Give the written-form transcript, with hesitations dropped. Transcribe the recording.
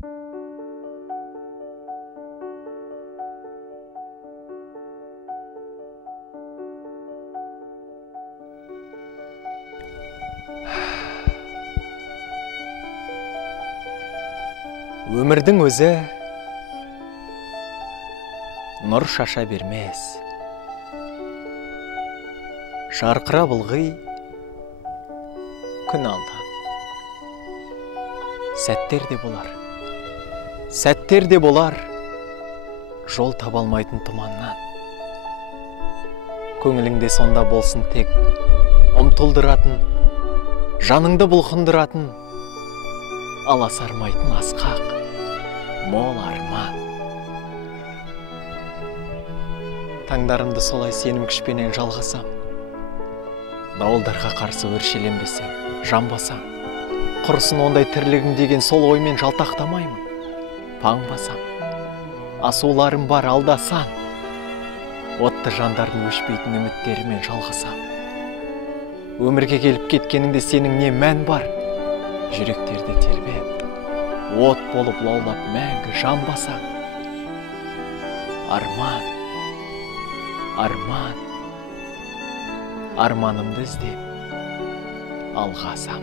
Өмірдің өзі нұр шаша бермес. Жарқырап ылғи күн алдан. Сәттер де болар, жол таба алмайтын тұманнан. Көңіліңде сонда болсын тек ұмтылдыратын, жаныңды бұлқындыратын, аласармайтын асқақ, мол арман. Таңдарымды солай сенім күшпенен жалғасам, дауылдарға қарсы өршеленбесем, жанбасам, құрысын ондай тірлігім деген сол оймен жалтақтамаймын. Паңбасам, асуларым бар алдасан, отты жандардың өшпейтін үміттерімен жалғасам. Өмірге келіп кеткеніңде сенің не мән бар? Жүректерді тербеп, от болып лаулап мәңгі жанбасаң. Арманымды іздеп алғасам.